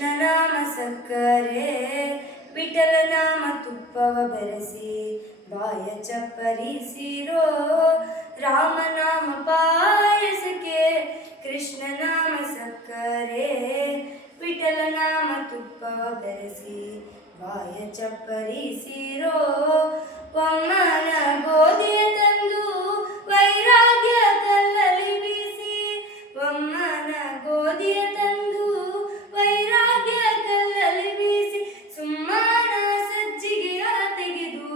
ಕೃಷ್ಣ ನಾಮ ಸಕ್ಕರೆ ವಿಠಲ ನಾಮ ತುಪ್ಪವ ಬೆರೆಸಿ ಬಾಯ ಚಪ್ಪರಿಸಿರೋ ರಾಮನಾಮ ಪಾಯಸಕ್ಕೆ ಕೃಷ್ಣ ನಾಮ ಸಕ್ಕರೆ ವಿಠಲ ನಾಮ ತುಪ್ಪವ ಬೆರೆಸಿ ಬಾಯ ಚಪ್ಪರಿಸಿರೋ ಒಮ್ಮನ ಗೋಧಿಯ ತಂದು ವೈರಾಗ್ಯ ಕಲ್ಲಲ್ಲಿ ಬೀಸಿ ಒಮ್ಮನ ಗೋಧಿಯ ತಂದು ವೈರಾಗ್ಯ ಕಲ್ಲಲ್ಲಿ ಬೀಸಿ ಸುಮ್ಮನ ಸಜ್ಜಿಗೆಯ ತೆಗೆದು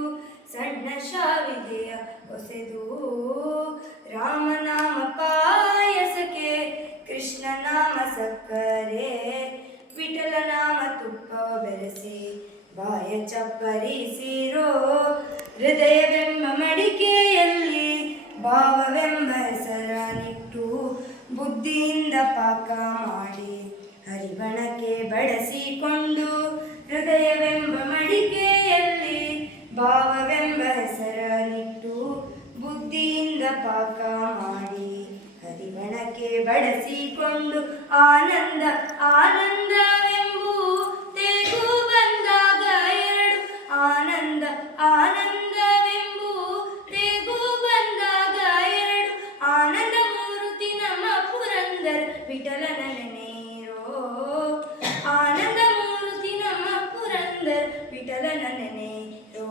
ಸಣ್ಣ ಶಾವಿಗೆಯ ಹೊಸೆದು ರಾಮನಾಮ ಪಾಯಸಕ್ಕೆ ಕೃಷ್ಣ ನಾಮ ಸಕ್ಕರೆ ವಿಠಲ ನಾಮ ತುಪ್ಪವ ಬೆರೆಸಿ ಬಾಯ ಚಪ್ಪರಿಸಿರೋ ಹೃದಯವೆಂಬ ಮಡಿಕೆಯಲ್ಲಿ ಭಾವವೆಂಬ ಹೆಸರನಿಟ್ಟು ಬುದ್ಧಿಯಿಂದ ಪಾಕ ಮಾಡಿ ಹರಿಬಣಕ್ಕೆ ಬಡಿಸಿಕೊಂಡು ಹೃದಯವೆಂಬ ಮಡಿಕೆಯಲ್ಲಿ ಭಾವವೆಂಬ ಹೆಸರನಿಟ್ಟು ಬುದ್ಧಿಯಿಂದ ಪಾಕ ಮಾಡಿ ಹರಿಬಣಕ್ಕೆ ಬಡಿಸಿಕೊಂಡು ಆನಂದ ಆನಂದವೆಂಬು ತೆಗು ಬಂದಾಗ ಎರಡು ಆನಂದ ಆನಂದವೆಂಬು ತೆಗು ಬಂದಾಗ ಎರಡು ಆನಂದ ಮೂರ್ತಿ ನಮ್ಮ ಪುರಂದರ ವಿಠಲನ ನೆನೆಯಿರೋ ಆನಂದ ಮೂರ್ತಿ ನಮ್ಮ ಪುರಂದರ ವಿಠಲನ ನೆನೆಯಿರೋ